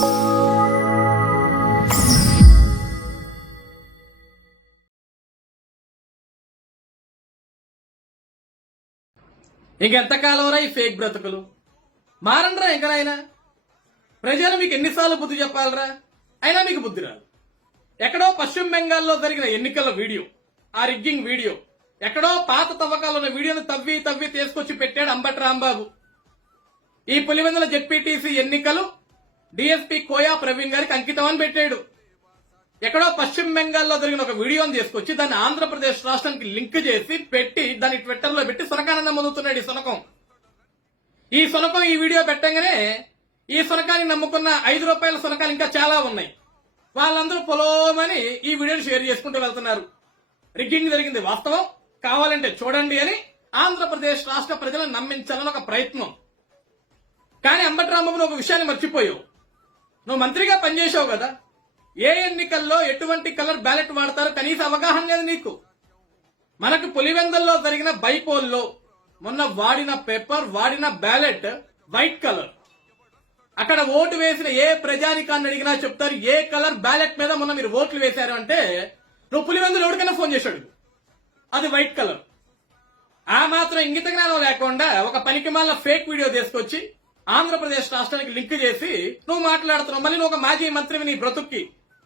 రా ఈ ఫేక్ బ్రతుకులు మారండ్రా ఇంకనైనా ప్రజలు మీకు ఎన్నిసార్లు బుద్ధి చెప్పాలరా అయినా మీకు బుద్ధి రాదు ఎక్కడో పశ్చిమ బెంగాల్లో జరిగిన ఎన్నికల వీడియో ఆ రిగ్గింగ్ వీడియో ఎక్కడో పాత తవ్వకాలు ఉన్న వీడియోను తవ్వి తవ్వి తీసుకొచ్చి పెట్టాడు అంబటి రాంబాబు ఈ పులివెందుల జెడ్పీటీసీ ఎన్నికలు డిఎస్పీ కోయా ప్రవీణ్ గారికి అంకితం అని పెట్టాడు ఎక్కడో పశ్చిమ బెంగాల్లో జరిగిన ఒక వీడియోని తీసుకొచ్చి దాన్ని ఆంధ్రప్రదేశ్ రాష్ట్రానికి లింక్ చేసి పెట్టి దాన్ని ట్విట్టర్ లో పెట్టి సునకానందం పొందుతున్నాడు ఈ సునకం ఈ సునకం ఈ వీడియో పెట్టంగానే ఈ సునకాన్ని నమ్ముకున్న ఐదు రూపాయల సునకాలు ఇంకా చాలా ఉన్నాయి వాళ్ళందరూ పొలోమని ఈ వీడియోని షేర్ చేసుకుంటూ వెళ్తున్నారు రిగ్గింగ్ జరిగింది వాస్తవం కావాలంటే చూడండి అని ఆంధ్రప్రదేశ్ రాష్ట్ర ప్రజలను నమ్మించాలని ఒక ప్రయత్నం కానీ అంబటి రామబాబు ఒక విషయాన్ని మర్చిపోయావు నువ్వు మంత్రిగా పనిచేసావు కదా ఏ ఎన్నికల్లో ఎటువంటి కలర్ బ్యాలెట్ వాడతారో కనీస అవగాహన లేదు నీకు మనకు పులివెందల్లో జరిగిన బైపోల్లో మొన్న వాడిన పేపర్ వాడిన బ్యాలెట్ వైట్ కలర్ అక్కడ ఓటు వేసిన ఏ ప్రజానికాన్ని అడిగినా చెప్తారు ఏ కలర్ బ్యాలెట్ మీద మొన్న మీరు ఓట్లు వేశారు అంటే నువ్వు పులివెందులు ఎవరికైనా ఫోన్ చేశాడు అది వైట్ కలర్ ఆ మాత్రం ఇంగిత జ్ఞానం లేకుండా ఒక పనికి ఫేక్ వీడియో తీసుకొచ్చి ఆంధ్రప్రదేశ్ రాష్ట్రానికి లింక్ చేసి నువ్వు మాట్లాడుతున్నావు మళ్ళీ నువ్వు ఒక మాజీ మంత్రివి నీ బ్రతుక్కి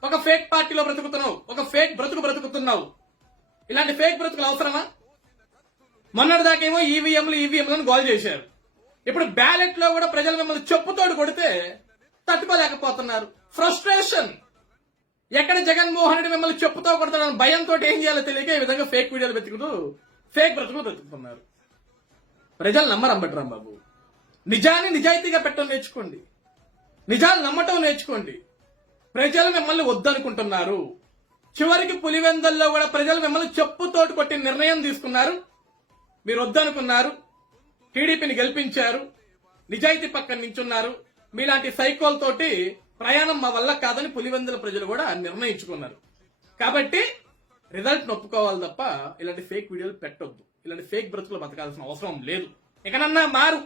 ఒక ఫేక్ పార్టీలో బ్రతుకుతున్నావు ఒక ఫేక్ బ్రతుకు బ్రతుకుతున్నావు ఇలాంటి ఫేక్ బ్రతుకులు అవసరమా మొన్నటి ఏమో ఈవీఎంలు ఈవీఎంలను గోల్ చేశారు ఇప్పుడు బ్యాలెట్ లో కూడా ప్రజలు మిమ్మల్ని చెప్పుతోడు కొడితే తట్టుకోలేకపోతున్నారు ఫ్రస్ట్రేషన్ ఎక్కడ జగన్మోహన్ రెడ్డి మిమ్మల్ని చెప్పుతో కొడుతున్నారు భయంతో ఏం చేయాలో తెలియక ఈ విధంగా ఫేక్ వీడియోలు వెతుకుతూ ఫేక్ బ్రతుకులు బ్రతుకుతున్నారు ప్రజలు నమ్మరంబట్రాం బాబు నిజాన్ని నిజాయితీగా పెట్టడం నేర్చుకోండి నిజాన్ని నమ్మటం నేర్చుకోండి ప్రజలు మిమ్మల్ని వద్దనుకుంటున్నారు చివరికి పులివెందల్లో కూడా ప్రజలు మిమ్మల్ని చెప్పుతోటి కొట్టి నిర్ణయం తీసుకున్నారు మీరు వద్దనుకున్నారు టీడీపీని గెలిపించారు నిజాయితీ పక్కన నించున్నారు మీలాంటి సైకోల్తోటి ప్రయాణం మా వల్ల కాదని పులివెందుల ప్రజలు కూడా నిర్ణయించుకున్నారు కాబట్టి రిజల్ట్ నొప్పుకోవాలి తప్ప ఇలాంటి ఫేక్ వీడియోలు పెట్టొద్దు ఇలాంటి ఫేక్ బ్రతుకులు బతకాల్సిన అవసరం లేదు ఇకనన్నా మారు